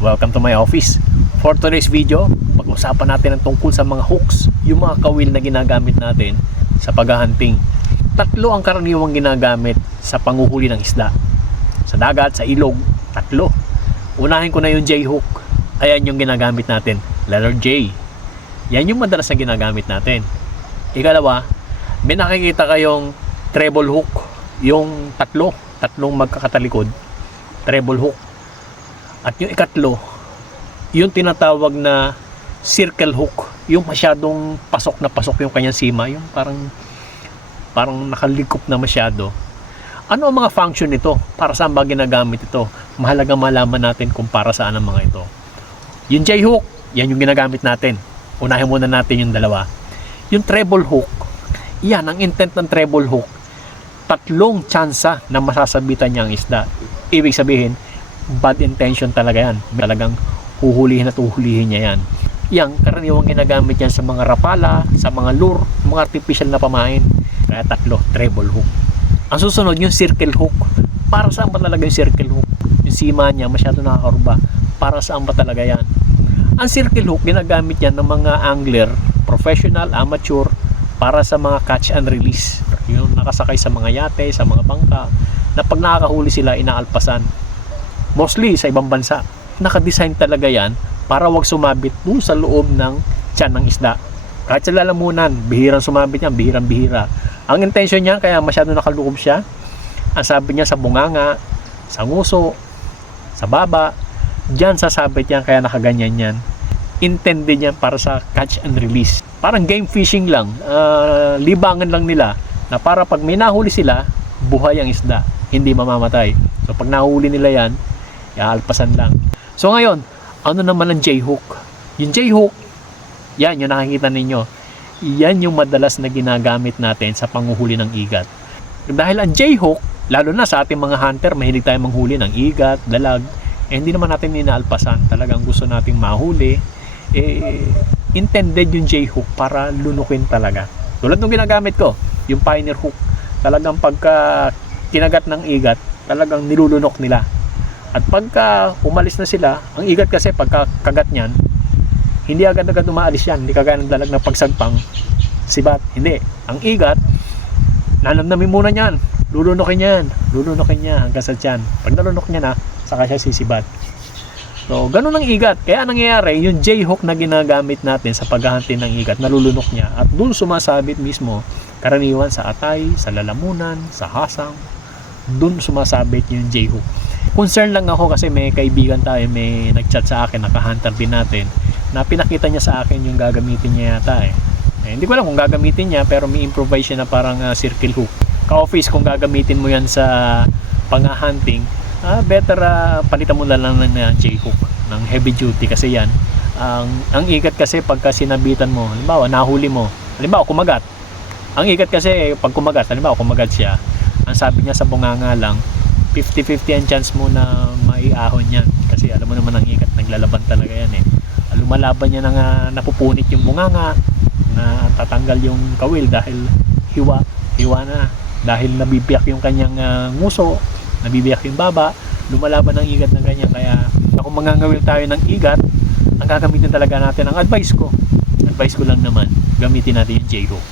Welcome to my office. For today's video, pag-usapan natin ang tungkol sa mga hooks, yung mga kawil na ginagamit natin sa paghahunting. Tatlo ang karaniwang ginagamit sa panguhuli ng isda. Sa dagat, sa ilog, tatlo. Unahin ko na yung J-hook. Ayan yung ginagamit natin. Letter J. Yan yung madalas na ginagamit natin. Ikalawa, may nakikita kayong treble hook. Yung tatlo, tatlong magkakatalikod. Treble hook. At yung ikatlo, yung tinatawag na circle hook. Yung masyadong pasok na pasok yung kanyang sima. Yung parang parang nakalikop na masyado. Ano ang mga function nito? Para saan ba ginagamit ito? Mahalaga malaman natin kung para saan ang mga ito. Yung J-hook, yan yung ginagamit natin. Unahin muna natin yung dalawa. Yung treble hook, yan ang intent ng treble hook. Tatlong tsansa na masasabitan niya ang isda. Ibig sabihin, bad intention talaga yan. Talagang huhulihin at uhulihin niya yan. Yang karaniwang ginagamit yan sa mga rapala, sa mga lure, mga artificial na pamain. Kaya tatlo, treble hook. Ang susunod, yung circle hook. Para saan ba talaga yung circle hook? Yung sima niya, masyado nakakaruba. Para saan ba talaga yan? Ang circle hook, ginagamit yan ng mga angler, professional, amateur, para sa mga catch and release. Yung nakasakay sa mga yate, sa mga bangka, na pag nakakahuli sila, inaalpasan. Mostly sa ibang bansa. Nakadesign talaga yan para wag sumabit dun sa loob ng tiyan ng isda. Kahit sa lalamunan, bihirang sumabit yan, bihirang bihira. Ang intention niya, kaya masyado nakalukob siya, ang sabi niya sa bunganga, sa nguso, sa baba, Diyan sasabit yan kaya nakaganyan yan. Intended yan para sa catch and release. Parang game fishing lang. ah, libangan lang nila na para pag may nahuli sila, buhay ang isda. Hindi mamamatay. So pag nahuli nila yan, iaalpasan lang. So ngayon, ano naman ang J-hook? Yung J-hook, yan yung nakikita ninyo. Yan yung madalas na ginagamit natin sa panguhuli ng igat. Dahil ang J-hook, lalo na sa ating mga hunter, mahilig tayo manghuli ng igat, dalag, eh, hindi naman natin inaalpasan. Talagang gusto nating mahuli. Eh, intended yung J-hook para lunukin talaga. Tulad ng ginagamit ko, yung pioneer hook. Talagang pagka kinagat ng igat, talagang nilulunok nila. At pagka umalis na sila, ang igat kasi pagka kagat niyan, hindi agad-agad umaalis yan. Hindi kagaya ng dalag na pagsagpang, sibat. Hindi. Ang igat, nanamnamin muna niyan. Lulunokin niyan. Lulunokin niya hanggang sa tiyan. Pag nalunok niya na, saka siya sisibat. So, ganun ang igat. Kaya ang nangyayari, yung J-hook na ginagamit natin sa paghahanti ng igat, nalulunok niya. At dun sumasabit mismo, karaniwan sa atay, sa lalamunan, sa hasang, dun sumasabit yung J-hook. Concern lang ako kasi may kaibigan tayo, may nagchat sa akin, nakahunter din natin, na pinakita niya sa akin yung gagamitin niya yata eh. eh hindi ko alam kung gagamitin niya, pero may improvise siya na parang ah, circle hook. Ka-office, kung gagamitin mo yan sa pang-hunting, ah, better ah, palitan mo na lang ng uh, J-hook ng heavy duty kasi yan ang ang ikat kasi pagka sinabitan mo halimbawa nahuli mo halimbawa kumagat ang ikat kasi pag kumagat halimbawa kumagat siya ang sabi niya sa bunganga lang 50-50 ang chance mo na maiahon yan kasi alam mo naman ang ikat naglalaban talaga yan eh lumalaban niya na nga napupunit yung bunganga na tatanggal yung kawil dahil hiwa hiwa na dahil nabibiyak yung kanyang ah, nguso nabibiyak yung baba, lumalaban ng igat ng ganyan. Kaya kung mangangawil tayo ng igat, ang gagamitin talaga natin, ang advice ko, advice ko lang naman, gamitin natin yung J-hook.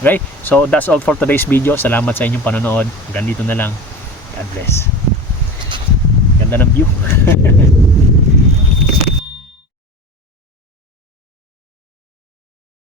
Okay? So, that's all for today's video. Salamat sa inyong panonood. Hanggang dito na lang. God bless. Ganda ng view.